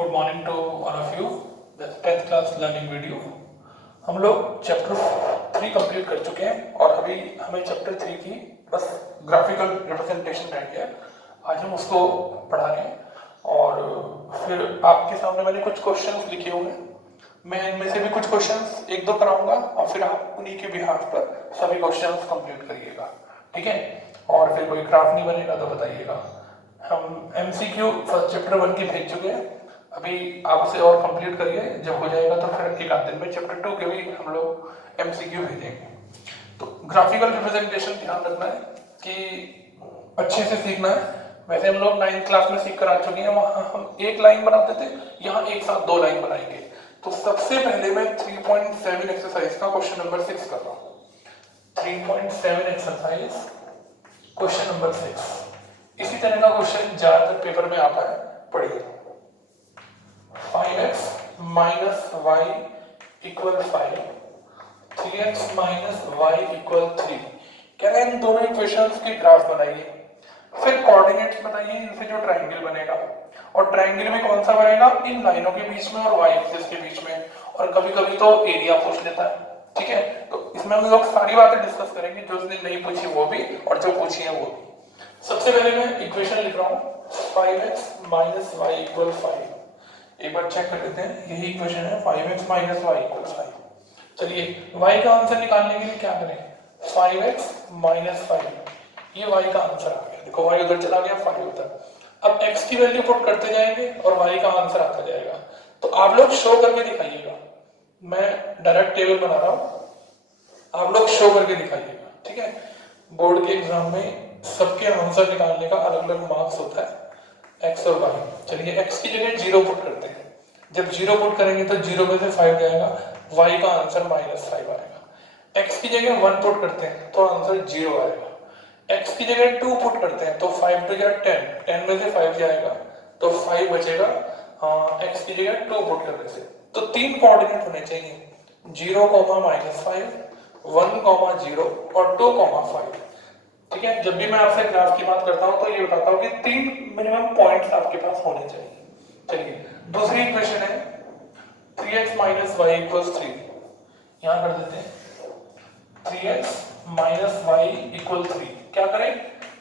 Good morning to all of you. 10th class learning video. हम लोग chapter 3 complete कर चुके हैं और अभी हमें चैप्टर 3 की बस ग्राफिकल रिप्रेजेंटेशन रह गया। आज हम उसको पढ़ा रहे हैं और फिर आपके सामने मैंने कुछ क्वेश्चंस लिखे हुए हैं। मैं इनमें से भी कुछ क्वेश्चंस एक दो कराऊंगा और फिर आप उन्हीं के बिहाफ पर सभी क्वेश्चंस कंप्लीट करिएगा, ठीक है। और फिर कोई ग्राफ नहीं बनेगा तो बताइएगा। हम एमसीक्यू फर्स्ट चैप्टर 1 की भेज चुके हैं, अभी आप उसे और कंप्लीट करिए। जब हो जाएगा तो फिर एक आध दिन में चैप्टर 2 के भी हम लोग एमसीक्यू भेजेंगे। तो ग्राफिकल रिप्रेजेंटेशन ध्यान रखना है कि अच्छे से सीखना है। वैसे हम लोग 9th क्लास में सीख कर आ चुके हैं, वहां हम एक लाइन बनाते थे, यहाँ एक साथ दो लाइन बनाएंगे। तो सबसे पहले मैं 3.7 एक्सरसाइज का क्वेश्चन नंबर 6 कर रहा हूँ। 3.7 एक्सरसाइज क्वेश्चन नंबर 6। इसी तरह का क्वेश्चन ज्यादातर पेपर में आता है, पढ़िए। 5x minus y equal 5, 3x minus y equal 3। कह रहे हैं इन दोनों इक्वेशंस की ग्राफ बनाइए, फिर कोऑर्डिनेट्स बताइए इनसे जो ट्रायंगल बनेगा। और ट्रायंगल में कौन सा बनेगा? इन लाइनों के बीच में और वाई एक्सिस के बीच में। और कभी कभी तो एरिया पूछ लेता है, ठीक है। तो इसमें हम लोग सारी बातें डिस्कस करेंगे, जो उसने नहीं पूछी वो भी और जो पूछी है वो भी। सबसे पहले मैं इक्वेशन लिख रहा हूँ 5x माइनस वाई इक्वल 5। एक बार चेक कर लेते हैं, यही इक्वेशन है 5x माइनस वाई इक्वल 5। चलिए y का आंसर निकालने के लिए क्या करें? 5x माइनस 5, ये y का आंसर आ गया। देखो y उधर चला गया, 5 उधर। अब x की वैल्यू पुट करते जाएंगे और y का आंसर आता जाएगा। तो आप लोग शो करके दिखाइएगा, मैं डायरेक्ट टेबल बना रहा हूं, आप लोग शो करके दिखाइएगा, ठीक है। बोर्ड के एग्जाम में सबके आंसर निकालने का अलग अलग मार्क्स होता है, x और y। चलिए x की जगह 0 पुट करते हैं। जब 0 पुट करेंगे तो 0 में से 5 जाएगा, y का आंसर -5 आएगा। x की जगह 1 पुट करते हैं तो आंसर 0 आएगा। x की जगह 2 पुट करते हैं तो 5 2 या 10, 10 में से 5 जाएगा तो 5 बचेगा x की जगह 2 पुट करने से। तो तीन कोऑर्डिनेट होने चाहिए, 0, -5, 1, 0 और 2, 5। ठीक है। जब भी मैं आपसे ग्राफ की बात करता हूं तो ये बताता हूं कि तीन मिनिमम पॉइंट्स आपके पास होने चाहिए। चलिए दूसरी इक्वेशन है 3x माइनस वाई इक्वल 3। यहां कर देते हैं 3x माइनस वाई इक्वल 3। क्या करें?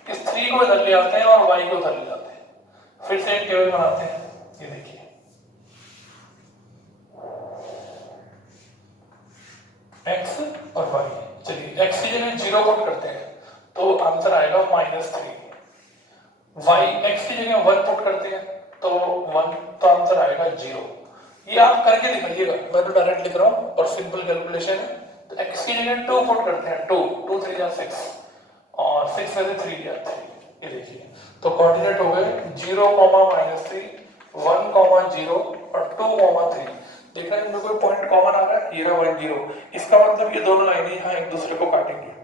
इस 3 को इधर ले आते हैं और y को इधर ले जाते हैं। फिर से एक टेबल बनाते हैं, ये देखिए x और y। चलिए x की जगह 0 पुट करते हैं तो आंसर आएगा -3। y x की जगह 1 पुट करते हैं तो 1, तो आंसर आएगा 0। ये आप करके दिखाइएगा, मैं तो डायरेक्ट लिख रहा हूं और सिंपल कैलकुलेशन है। तो x की जगह 2 पुट करते हैं, 2 2 3 या 6 और 6 में से 3 या 3। ये देखिए तो कोऑर्डिनेट हो गए 0, -3, 1, 0 और 2, 3। देख रहे हैं इनमें कोई पॉइंट कॉमन आ रहा है, ये रहा 1 0। इसका मतलब ये दोनों लाइनें यहां एक दूसरे को काटेंगी।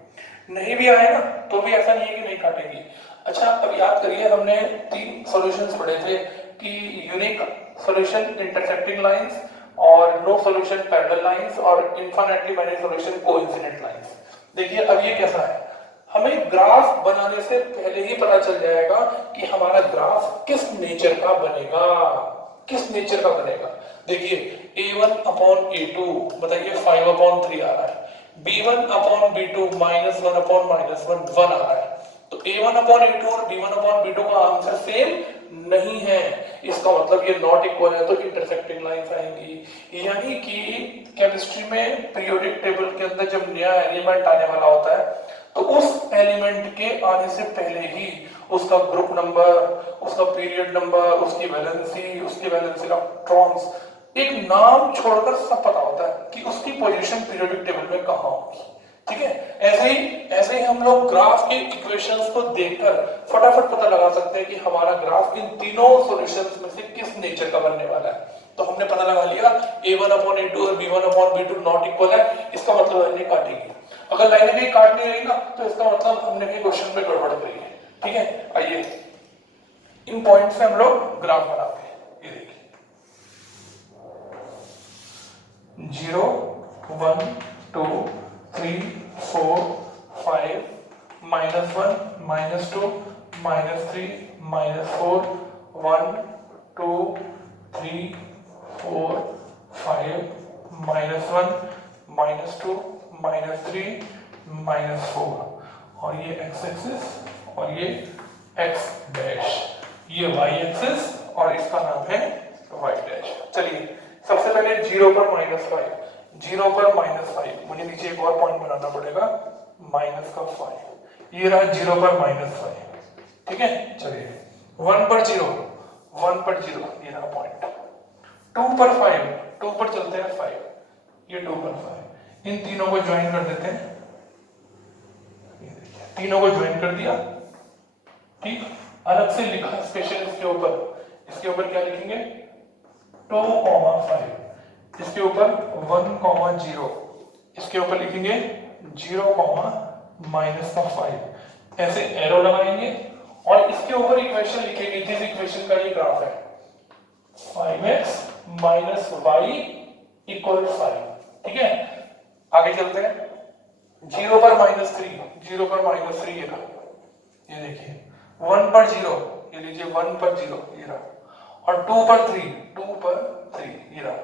नहीं भी आए ना तो भी ऐसा नहीं है कि नहीं काटेंगी। अच्छा अब याद करिए, हमने 3 सॉल्यूशंस पढ़े थे कि यूनिक सॉल्यूशन इंटरसेक्टिंग लाइंस और नो सॉल्यूशन पैरेलल लाइंस और infinitely many solution coincident lines. देखिए अब ये कैसा है, हमें ग्राफ बनाने से पहले ही पता चल जाएगा कि हमारा ग्राफ किस नेचर का बनेगा, किस नेचर का बनेगा। देखिए a1/a2 बताइए 5/3 आ रहा है, b1/b2 -1/-1 1 आ रहा है। तो a1/a2 और b1/b2 का आंसर सेम नहीं है, इसका मतलब ये नॉट इक्वल है, तो इंटरसेक्टिंग लाइंस आएंगी। यानी कि केमिस्ट्री में पीरियोडिक टेबल के अंदर जब नया एलिमेंट आने वाला होता है तो उस एलिमेंट के आने से पहले ही उसका ग्रुप नंबर, उसका पीरियड नंबर, उसकी वैलेंसी इलेक्ट्रॉन्स, एक नाम छोड़कर सब पता होता है कि उसकी पोजीशन पीरियोडिक टेबल में कहां होगी। ठीक है। ऐसे ही हम लोग ग्राफ के इक्वेशंस को देखकर फटाफट पता लगा सकते हैं कि हमारा ग्राफ इन तीनों सॉल्यूशंस में से किस नेचर का बनने वाला है। तो हमने पता लगा लिया a1/a2 और b1/b2 नॉट इक्वल है, इसका मतलब लाइनें काटेगी। अगर लाइनें नहीं काट नहीं रही ना तो इसका मतलब हमने भी क्वेश्चन में गड़बड़ करी है। ठीक है, आइए इन पॉइंट से हम लोग ग्राफ बनाते हैं। ये देखिए 0 1 2 3 4 5 -1 -2 -3 -4 1 2 3 4 5 -1 -2 -3 -4 और ये x एक्सिस और ये x डैश, ये y एक्सिस और इसका नाम है y डैश। चलिए सबसे पहले 0 पर -5, 0 पर -5 मुझे नीचे एक और पॉइंट बनाना पड़ेगा -5, ये रहा 0 पर -5, ठीक है। चलिए 1 पर 0, 1 पर 0 ये रहा पॉइंट, 2 पर 5, 2 पर चलते हैं 5, ये 2 पर 5, इन तीनों को ज्वाइन कर देते हैं, तीनों को ज्वाइन कर दिया, ठीक। अलग से लिखा स्पेशल इसके ऊपर क्या लिखेंगे 2, 5, इसके ऊपर 1, 0, इसके ऊपर लिखेंगे 0, -5, ऐसे एरो लगाएंगे और इसके ऊपर इक्वेशन लिखेंगे, जिस इक्वेशन का ये ग्राफ है 5x - y = 5, ठीक है। आगे चलते हैं, 0 पर -3, 0 पर -3 ये रहा, ये देखिए 1 पर 0, ये लीजिए 1 पर 0 ये रहा, और 2 पर 3, 2 पर 3 ये रहा।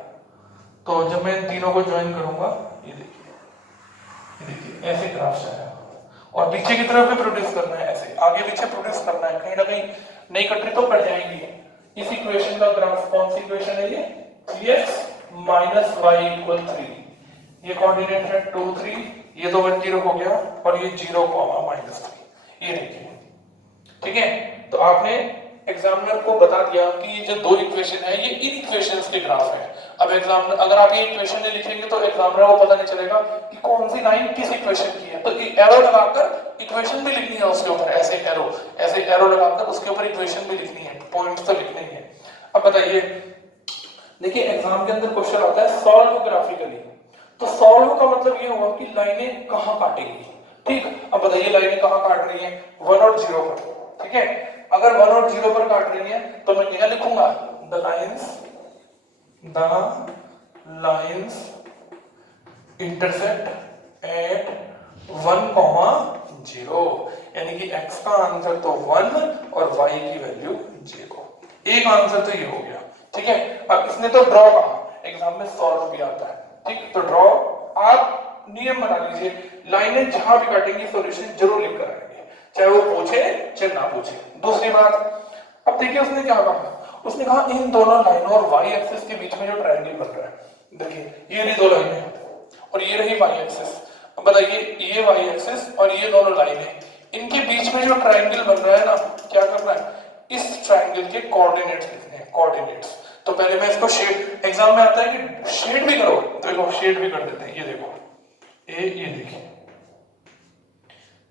तो जब मैं इन तीनों को ज्वाइन करूंगा ये देखिए ऐसे ग्राफ आएगा और पीछे की तरफ भी प्रोड्यूस करना है, ऐसे आगे पीछे प्रोड्यूस करना है, कहीं ना कहीं नहीं कट रही तो कट जाएंगी। इस इक्वेशन का ग्राफ कौन सी इक्वेशन है ये 3x - y = 3, ये कोऑर्डिनेट है 2 3, ये तो 1 0 हो गया और ये 0, -3, ये देखिए, ठीक है। तो आपने एग्जामिनर को बता दिया कि ये जो दो इक्वेशन है ये इन इक्वेशंस के ग्राफ है। अब एग्जामिनर अगर आप ये इक्वेशन लिखेंगे तो एग्जामिनर को पता नहीं चलेगा कि कौन सी लाइन किस इक्वेशन की है, तो एरो लगाकर इक्वेशन भी लिखनी है उसके ऊपर, ऐसे एरो लगाकर उसके ऊपर इक्वेशन भी लिखनी है, पॉइंट्स तो लिखने ही है। अब बताइए, देखिए एग्जाम के अंदर क्वेश्चन आता है सॉल्व ग्राफिकली, तो सॉल्व का मतलब ये हुआ कि लाइनें कहां काटेंगी, ठीक। अब बताइए लाइनें कहां काट रही हैं 1 और 0 पर, ठीक है। अगर 1 और 0 पर काट रही है तो मैं क्या लिखूंगा द लाइंस इंटरसेक्ट एट 1, 0, यानी कि x का आंसर तो 1 और y की वैल्यू 0। एक आंसर तो ये हो गया, ठीक है। अब इसने तो ड्रॉ कहा, एग्जाम में सॉल्व भी आता है, ठीक। तो ड्रॉ आप नियम बना लीजिए, लाइनें जहां भी काटेंगी सॉल्यूशन जरूर लिख कर आएंगे, चाहे वो पूछे चाहे ना पूछे। दूसरी बात, अब देखिए उसने क्या कहा, उसने कहा इन दोनों लाइनों और y एक्सिस के बीच में जो ट्रायंगल बन रहा है, देखिए ये रही दो लाइनें और ये रही y एक्सिस। अब बताइए ये y एक्सिस और ये दोनों लाइनें, इनके बीच में जो ट्रायंगल बन रहा है ना, क्या करना है इस ट्रायंगल के कोऑर्डिनेट्स लिखने हैं, कोऑर्डिनेट्स। तो पहले मैं इसको शेड, एग्जाम में आता है कि शेड भी करो, तो देखो शेड भी कर देते हैं, ये देखो ये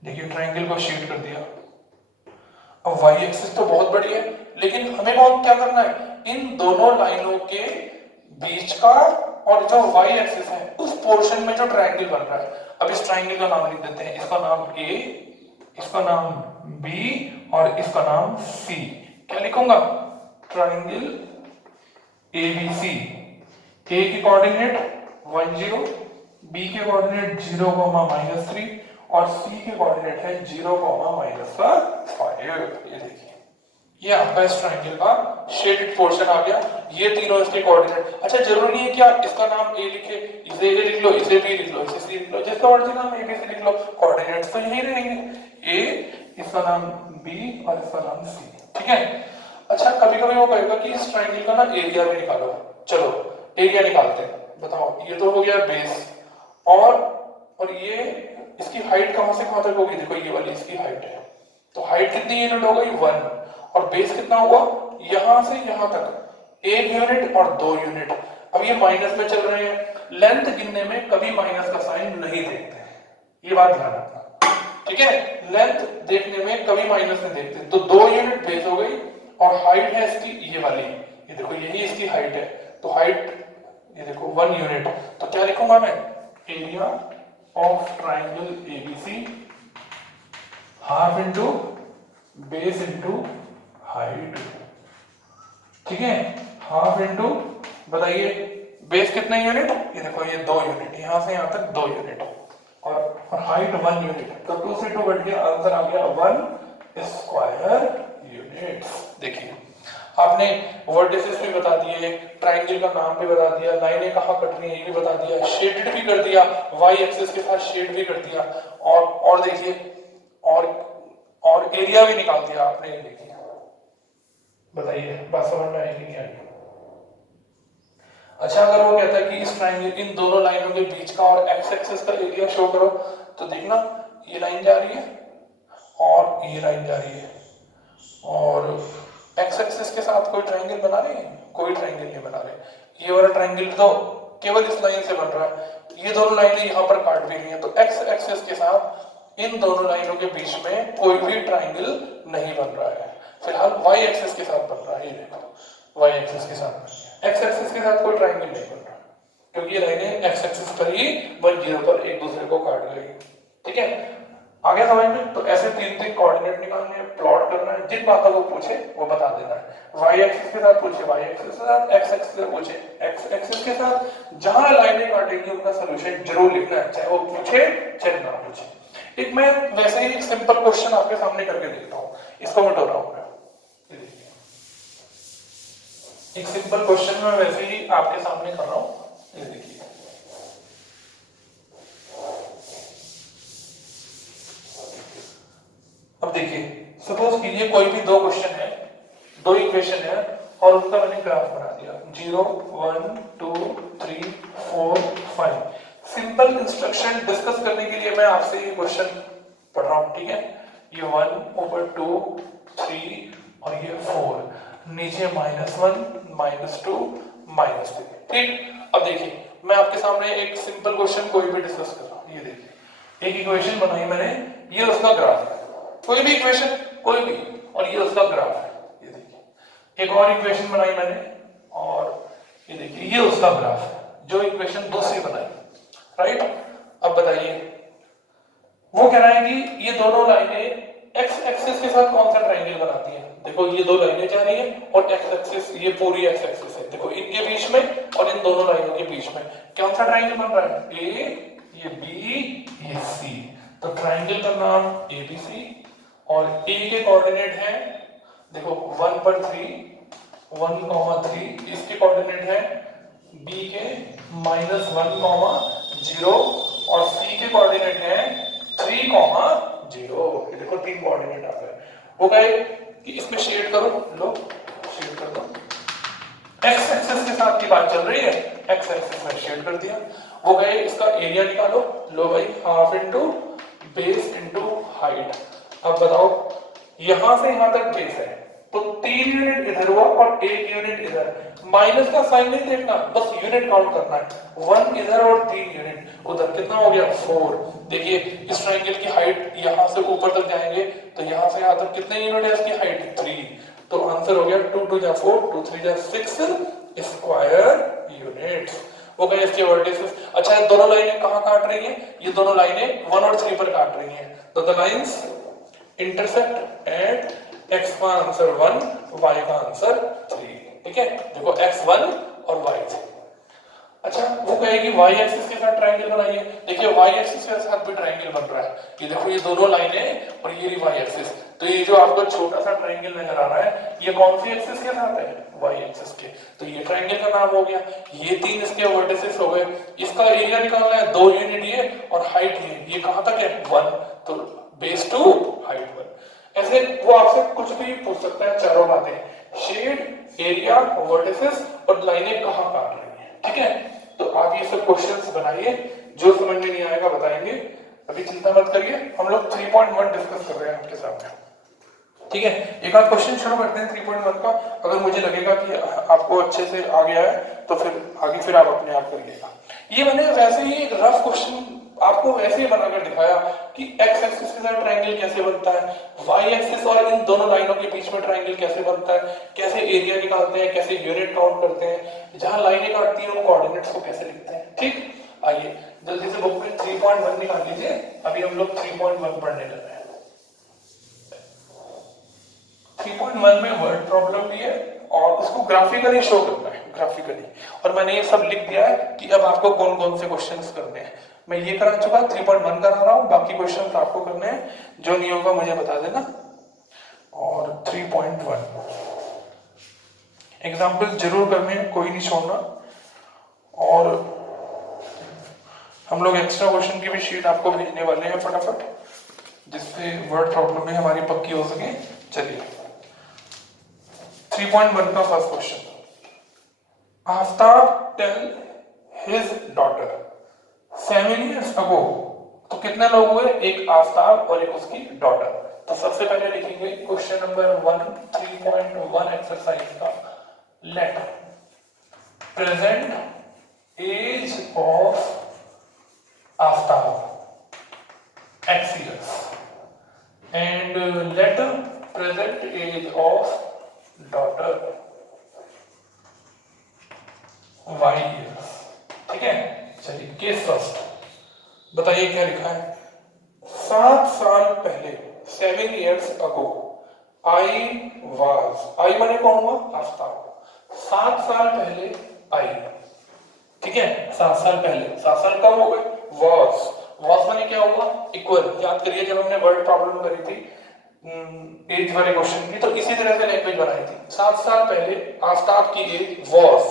देखिए ट्रायंगल को शेड कर दिया। अब y एक्सिस तो बहुत बड़ी है, लेकिन हमें क्या करना है, इन दोनों लाइनों के बीच का और जो y एक्सिस है उस पोर्शन में जो ट्रायंगल बन रहा है। अब इस ट्रायंगल का नाम लिख देते हैं, इसका नाम A, इसका नाम B और इसका नाम C। क्या लिखूंगा ट्रायंगल ABC। A की कोऑर्डिनेट 1 0, B के कोऑर्डिनेट 0, -3 और C के कोऑर्डिनेट है 0, -5। ये देखिए ये आपका इस ट्रायंगल का शेडेड पोर्शन आ गया, ये तीनों इसके कोऑर्डिनेट। अच्छा जरूरी नहीं है कि आप इसका नाम A लिखे, इसे A लिख लो, इसे B लिख लो, इसे C लिख लो, जिसका मर्जी नाम A B C लिख लो, कोऑर्डिनेट्स तो यही रहेंगे, A, इसका नाम B और इसका नाम C, ठीक है। अच्छा कभी कभी वो कहेगा कि इस ट्रायंगल का ना एरिया भी निकालो, चलो एरिया निकालते हैं। बताओ ये तो हो गया बेस, और ये इसकी हाइट कहां से कहां तक होगी, देखो ये वाली इसकी हाइट है, तो हाइट कितनी यूनिट हो गई 1, और बेस कितना हुआ यहां से यहां तक 1 यूनिट और 2 यूनिट। अब ये माइनस में चल रहे हैं, लेंथ गिनने में कभी माइनस का साइन नहीं देखते हैं, ये बात ध्यान रखना, ठीक है। लेंथ देखने में कभी माइनस नहीं देखते। तो 2 यूनिट बेस हो गई और हाइट है इसकी ये वाली, ये देखो यही इसकी हाइट है, तो हाइट ये देखो 1 यूनिट। तो क्या लिखूंगा मैं area of triangle ABC half into base into height, ठीक है। हाफ इनटू, बताइए बेस कितने यूनिट, ये देखो ये 2 यूनिट, यहां से यहां तक 2 यूनिट और हाइट 1 यूनिट, तो 2 से 2 बढ़ गया, आंसर आ गया 1 स्क्वायर यूनिट। देखिए आपने आपने वर्टिसेस भी बता दिए, ट्राइंगल का नाम भी बता दिया, लाइनें कहाँ कट रही हैं ये भी बता दिया, शेडेड भी कर दिया, वाई एक्सिस के साथ शेड भी कर दिया, और देखिए और एरिया भी निकाल दिया आपने। ये देखिए, बताइए बात समझ में आएगी नहीं आएगी? अच्छा, अगर वो कहता है कि इस ट्राइंगल इन दोनों लाइनों के बीच का और एक्स एक्सिस का एरिया शो करो, तो देखना ये लाइन जा रही है और ये लाइन जा रही है, और एक्स एक्सिस के साथ कोई ट्राइंगल बना रहे हैं? कोई ट्राइंगल नहीं बना रहे। ये वाला ट्राइंगल तो केवल इस लाइन से बन रहा है, ये दोनों लाइनें यहाँ पर काट भी रही हैं, तो एक्स एक्सिस के साथ इन दोनों लाइनों के बीच में कोई भी ट्राइंगल नहीं बन रहा है। फिलहाल वाई एक्सिस के साथ बन रहा है, ये देखो वाई एक्सिस के साथ, एक्स एक्सिस के साथ कोई ट्राइंगल नहीं बन रहा क्योंकि ये लाइनें एक्स एक्सिस पर ही 1 0 पर एक दूसरे को काट गई। ठीक है, आगे समझ में? तो ऐसे 3 कोऑर्डिनेट निकालने हैं, प्लॉट करना है, जिन बातों को पूछे वो बता देना है। वाई एक्सिस के साथ पूछे वाई एक्सिस के साथ, एक्स एक्सिस से पूछे एक्स एक्सिस के साथ, जहां लाइनें काटेंगी उनका सॉल्यूशन जरूर लिखना है, चाहे वो पूछे चाहे ना पूछे। एक मैं वैसे ही सिंपल क्वेश्चन आपके सामने करके देखता हूँ, इसको मैं दोहराऊंगा। एक सिंपल क्वेश्चन मैं वैसे ही आपके सामने कर रहा हूँ, ये देखिए। अब देखिए, सपोज कीजिए कोई भी 2 क्वेश्चन है, 2 इक्वेशन है और उनका मैंने ग्राफ बना दिया 0 1 2 3 4 5। सिंपल इंस्ट्रक्शन डिस्कस करने के लिए मैं आपसे ये क्वेश्चन पढ़ रहा हूँ। ठीक है, ये 1 ऊपर 2 3 और ये 4, नीचे -1 -2 -3। ठीक, अब देखिए मैं आपके सामने एक सिंपल क्वेश्चन कोई भी डिस्कस कर रहा हूँ। ये देखिए एक इक्वेशन बनाई मैंने, ये उसका ग्राफ है, कोई भी इक्वेशन कोई भी, और ये उसका ग्राफ है। ये देखिए एक और इक्वेशन बनाई मैंने और ये देखिए ये उसका ग्राफ है, जो इक्वेशन दूसरी बनाई। राइट, अब बताइए वो कह रहा है कि ये दोनों लाइनें एक्स एक्सिस के साथ कौन सा ट्राइंगल बनाती हैं। देखो ये 2 लाइनें जा रही हैं और एक्स एक्सिस, ये पूरी एक्स एक्सिस है, देखो इनके बीच में और इन दोनों लाइनों के बीच में कौन सा ट्राइंगल बन रहा है? ए, ये बी, ये सी। तो ट्राइंगल का नाम एबीसी, और ए के कोऑर्डिनेट है देखो 1 पर 3 1,3, इसके कोऑर्डिनेट है बी के -1, 0, और सी के कोऑर्डिनेट है 3,0। देखो 3 कोऑर्डिनेट आ गए। वो कहे कि इसमें शेड करो, लो शेड कर दो। एक्स एक्सिस के साथ की बात चल रही है, एक्स एक्सिस में शेड कर दिया। वो कहे इसका एरिया निकालो, लो भाई half into base into height. अब बताओ यहां से यहां तक बेस है तो 3 यूनिट इधर हुआ और 1 यूनिट इधर, माइनस का साइन नहीं देखना, बस यूनिट काउंट करना है। 1 इधर और 3 यूनिट उधर, कितना हो गया 4। देखिए इस ट्रायंगल की हाइट यहां से ऊपर तक जाएंगे तो यहां से यहां तक कितने यूनिट है इसकी हाइट 3, तो आंसर हो गया 2 2 जा 4 2 3 जा 6 स्क्वायर यूनिट्स। वो गए इसके वर्टिसेस। अच्छा ये दोनों लाइनें कहां काट रही हैं? ये दोनों लाइनें 1 और 3 पर काट रही हैं, तो the lines intersect at x का आंसर 1, y का आंसर 3। ठीक है, देखो x1 और y3। अच्छा वो कहेगी y एक्सिस के साथ ट्रायंगल बनाइए। देखिए y एक्सिस के साथ भी ट्रायंगल बन रहा है, ये देखो ये दोनों लाइनें और ये y एक्सिस। तो ये जो आपको छोटा सा ट्रायंगल नजर आ रहा है ये कौन सी एक्सिस के साथ है? y एक्सिस के। तो ये ट्रायंगल का नाम हो गया। ये 3 इसके वर्टिसेस हो गए। इसका एरिया निकालना है, 2 यूनिट ये और हाइट ये कहां तक है 1, तो बेस 2 हाइट 1। ऐसे वो आपसे कुछ भी पूछ सकता है, चारों बातें, शेड, एरिया, वर्टिसेस और लाइनें कहां काट रही हैं। ठीक है, तो आप ये सब क्वेश्चंस बनाइए, जो समझ में नहीं आएगा बताएंगे, अभी चिंता मत करिए। हम लोग 3.1 डिस्कस कर रहे हैं आपके सामने। ठीक है, एक आध क्वेश्चन शुरू करते हैं 3.1 का। अगर मुझे लगेगा कि आपको अच्छे से आ गया है तो फिर आप अपने आप करिएगा। ये मैंने वैसे ही एक रफ क्वेश्चन आपको वैसे ही बनाकर दिखाया कि एक्स एक्सिस के साथ ट्रायंगल कैसे बनता है, वाई एक्सिस और इन दोनों लाइनों के बीच में ट्रायंगल कैसे बनता है, कैसे एरिया निकालते हैं, कैसे यूनिट काउंट करते हैं, जहां लाइनें काटती हैं उन कोऑर्डिनेट्स को कैसे लिखते हैं। ठीक, आइए जल्दी से बुक में 3.1 निकाल लीजिए। अभी हम लोग 3.1 पढ़ने लग रहे हैं। 3.1 में वर्ड प्रॉब्लम भी है और उसको ग्राफिकली शो करना है, ग्राफिकली। और मैंने ये सब लिख दिया है कि अब आपको कौन कौन से क्वेश्चंस करने हैं। मैं ये करा चुका, 3.1 करा रहा हूँ, बाकी क्वेश्चंस आपको करने हैं। जो नहीं होगा मुझे बता देना। और 3.1 एग्जाम्पल जरूर करने हैं, कोई नहीं छोड़ना। और हम लोग एक्स्ट्रा क्वेश्चन की भी शीट आपको भेजने वाले हैं फटाफट, जिससे वर्ड प्रॉब्लम में हमारी पक्की हो सके। चलिए 3.1 का first question, Aftab tell his daughter 7 years ago। तो कितने लोग हुए, एक आफ्ताब और एक उसकी डॉटर। तो सबसे पहले लिखेंगे क्वेश्चन नंबर 1 3.1 एक्सरसाइज का, let present age of Aftab x years and let present age of daughter y years। ठीक है, चलिए केस फर्स्ट, बताइए क्या लिखा है। 7 साल पहले 7 years ago I was, आई माने कौन हुआ, आफ्ताब। 7 साल पहले आई, ठीक है, 7 साल पहले, 7 साल कब हो गए, वॉज माने क्या होगा, इक्वल। याद करिए जब हमने वर्ड प्रॉब्लम करी थी एज वाले क्वेश्चन की, तो इसी तरह से लैंग्वेज बनाई थी। 7 साल पहले आफ्ताब की एज वॉज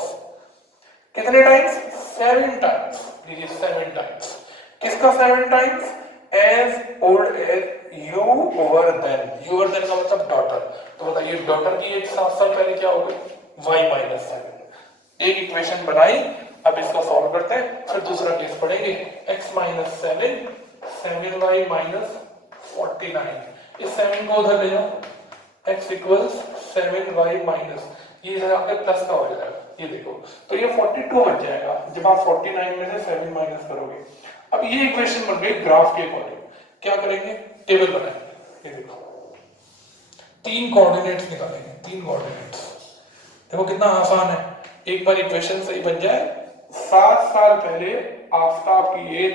कितने टाइम्स, 7 टाइम्स। 7 टाइम्स, किसका 7 times, as old as you were then. You were then का मतलब डॉटर। तो बताइए डॉटर की एज 7 साल पहले क्या हो गई, y माइनस 7। एक इक्वेशन बनाई, अब इसको सॉल्व करते हैं, फिर दूसरा केस पढ़ेंगे। x minus 7 7y minus 49। इस 7 को उधर ले जाओ, x इक्वल्स 7y माइनस, ये इधर आकर प्लस का हो जाएगा, ये देखो। तो ये 42 बच जाएगा जब आप 49 में से 7 माइनस करोगे। अब ये इक्वेशन बन गई ग्राफ के अकॉर्डिंग। क्या करेंगे, टेबल बनाएंगे। ये देखो 3 कोऑर्डिनेट्स निकालेंगे, 3 कोऑर्डिनेट्स। देखो कितना आसान है, एक बार इक्वेशन सही बन जाए। 7 साल पहले आफ्ताब की एज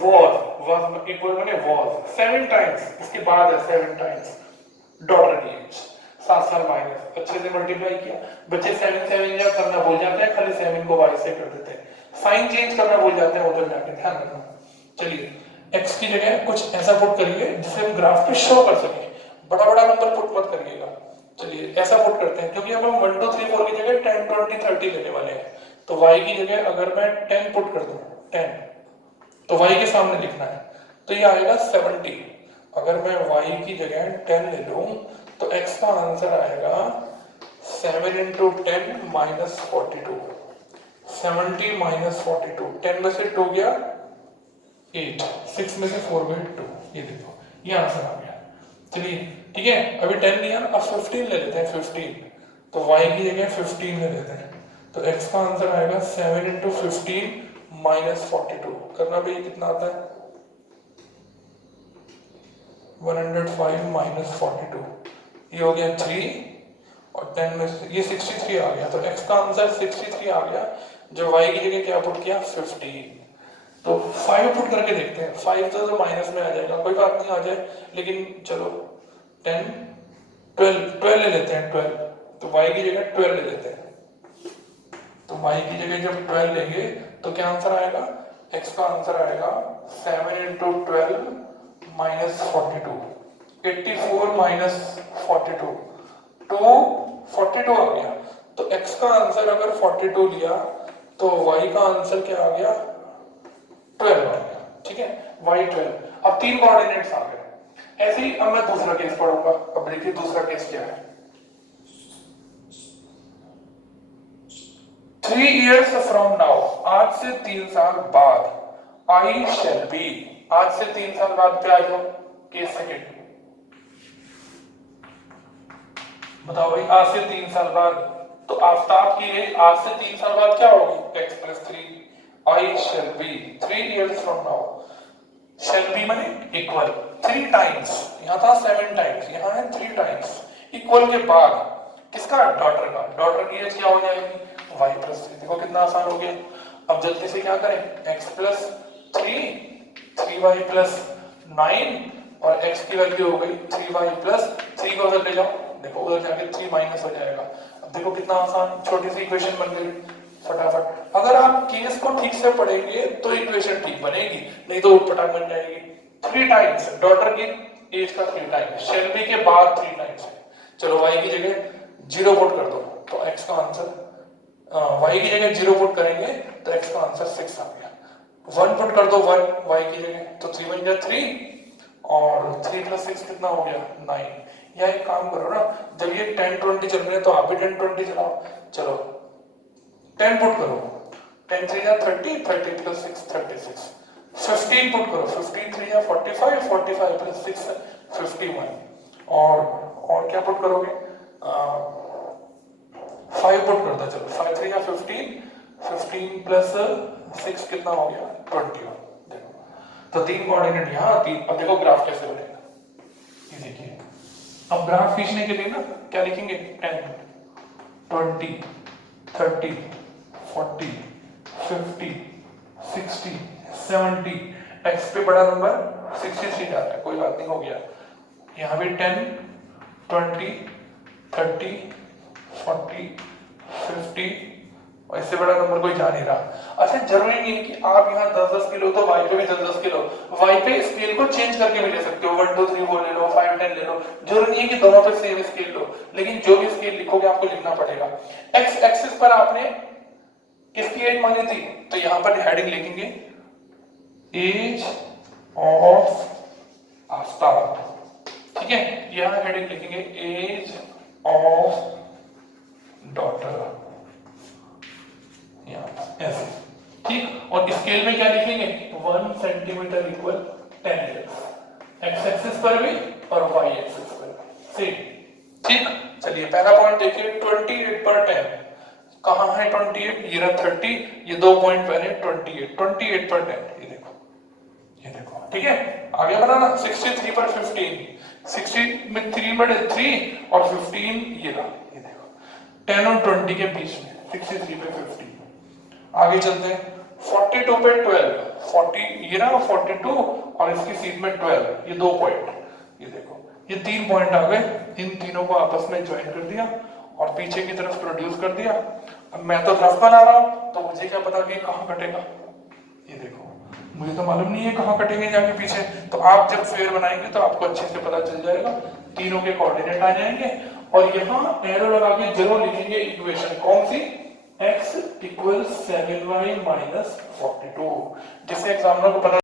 वॉज इक्वल माने वॉज 7 टाइम्स, इसके बाद है 7 टाइम्स डॉटर की एज 7 साल माइनस, अच्छे से मल्टीप्लाई किया। बच्चे 7 7 जब करना भूल जाते हैं, खाली 7 को y से कर देते हैं, साइन चेंज करना भूल जाते हैं उधर जाके, ध्यान रखना। चलिए x की जगह कुछ ऐसा पुट करिए जिसे हम ग्राफ पे शो कर सके, बड़ा बड़ा नंबर पुट मत करिएगा। चलिए ऐसा पुट करते हैं, क्योंकि अब हम 1 2 3 4 की जगह 10 20 30 लेने वाले हैं। तो y की जगह अगर मैं 10 पुट कर दूं, 10, तो y के सामने लिखना है, तो ये आएगा 70। अगर मैं y की जगह 10 ले लूं तो x का आंसर आएगा 7 into 10 minus 42। 70 minus 42, 10 में से 2 गया 8, 6 में से 4 गए 2। ये देखो ये आंसर आ गया। चलिए ठीक है, अभी 10 लिया, अब 15 ले लेते हैं। 15 तो y की जगह 15 ले लेते हैं, तो x का आंसर आएगा 7 into 15 minus 42। करना भाई कितना आता है, 105 minus 42, ये हो गया 3 और 10 में से ये 63 आ गया। तो x का आंसर 63 आ गया, जो y की जगह क्या पुट किया, 15। तो 5 पुट करके देखते हैं, 5 तो माइनस में आ जाएगा, कोई बात नहीं आ जाए, लेकिन चलो 10 12 ले लेते हैं, 12। तो y की जगह 12 ले लेते हैं, तो y की जगह जब 12 लेंगे तो क्या आंसर आएगा, x का आंसर आएगा 7 into 12 minus 42, 84 minus 42, तो 42 आ गया। तो x का आंसर अगर 42 लिया तो y का आंसर क्या आ गया, 12 आ गया। ठीक है, y 12। अब 3 कोऑर्डिनेट्स आ गए। ऐसे ही अब मैं दूसरा केस पढ़ूंगा। अब देखिए दूसरा केस क्या है। 3 years from now, आज से 3 साल बाद, I shall be, आज से 3 साल बाद क्या आएगा, केस सेकंड। बताओ भाई, आज से 3 साल बाद, तो आफ्ताब की एज आज से 3 साल बाद क्या होगी, x plus 3। I shall be 3 years from now, shall be माने इक्वल 3 टाइम्स, यहाँ था 7 टाइम्स, यहाँ है 3 टाइम्स, इक्वल के बाद किसका, डॉटर का। डॉटर की एज क्या हो जाएगी, y plus 3। देखो कितना आसान हो गया। अब जल्दी से क्या करें, x plus 3, 3y plus 9 और x की वैल्यू हो गई 3y plus 3 को उधर ले जाओ, देखो उधर जाके 3 माइनस हो जाएगा। अब देखो कितना आसान, छोटी सी इक्वेशन बन गई फटाफट। अगर आप केस को ठीक से पढ़ेंगे तो इक्वेशन ठीक बनेगी, नहीं तो उटपटांग बन जाएगी। 3 टाइम्स डॉटर की एज का 3 टाइम्स, शेल बी के बाद 3 टाइम्स है। चलो y की जगह 0 पुट कर दो, तो x का आंसर y की जगह 0 पुट करेंगे तो x का आंसर 6 आ गया। 1 पुट कर दो 1 y की जगह, तो 3 बन गया 3 और 3 + 6 कितना हो गया 9। या एक काम करो ना, जब ये 10 20 चल रहे हैं तो आप भी 10 20 चलाओ। चलो 10 पुट करो, 10 3 या 30, 30 + 6 36। 15 पुट करो, 15 3 या 45, 45 + 6 51। और क्या पुट करोगे, 5 पुट कर दो। चलो 5 3 या 15, 15 + 6 कितना हो गया 21। देखो तो 3 कोऑर्डिनेट यहाँ 3। अब देखो ग्राफ कैसे बनेगा, ये देखिए। अब ग्राफ खींचने के लिए ना क्या लिखेंगे, 10 20 30 40 50 60 70। x पे बड़ा नंबर 63 जा रहा है, कोई बात नहीं, हो गया। यहाँ भी 10 20 30 40 50 और इससे बड़ा नंबर कोई जा नहीं रहा। अच्छा जरूरी नहीं है कि आप यहाँ 10-10 किलो तो y पे भी 10-10 किलो, y पे स्केल को चेंज करके भी ले सकते हो, 1 2 3 वो ले लो, 5 10 ले लो। जरूरी नहीं है कि दोनों पे सेम स्केल लो, लेकिन जो भी स्केल लिखोगे आपको लिखना पड़ेगा। x एक्सिस पर आपने किसकी एज मानी थी, तो यहाँ पर हेडिंग लिखेंगे एज ऑफ आफ्ताब, ठीक है। यहाँ हेडिंग लिखेंगे एज ऑफ डॉटर, ऐसे, ठीक। और स्केल में क्या लिखेंगे, 1 सेंटीमीटर = 10 years, एक्स एक्सिस पर भी और वाई एक्सिस पर भी, ठीक। चलिए पहला पॉइंट देखिए, 28 पर 10 कहाँ है 28, ये रहा 30, ये 2 पॉइंट पहले 28 पर 10, ये देखो, ठीक है। आगे बढ़ाना, 63 पर 15, 60 में 3 बड़े 3 और 15 ये रहा, ये देखो 10 और 20 के बीच में 63 पे 15। आगे चलते हैं, 42 पे 12, 40 ये रहा 42 और इसकी सीट में 12, ये 2 पॉइंट, ये देखो ये 3 पॉइंट आ गए। इन तीनों को आपस में ज्वाइन कर दिया और पीछे की तरफ प्रोड्यूस कर दिया। अब मैं तो रफ बना रहा हूं तो मुझे क्या पता कि कहां कटेगा, ये देखो मुझे तो मालूम नहीं है कहां कटेंगे जाके पीछे। तो आप जब फेयर बनाएंगे तो आपको अच्छे से पता चल जाएगा, तीनों के कोऑर्डिनेट आ जाएंगे और यहाँ एरो लगा के जरूर लिखेंगे इक्वेशन कौन सी, x = 7y - 42, जिससे एग्जामिनर को पता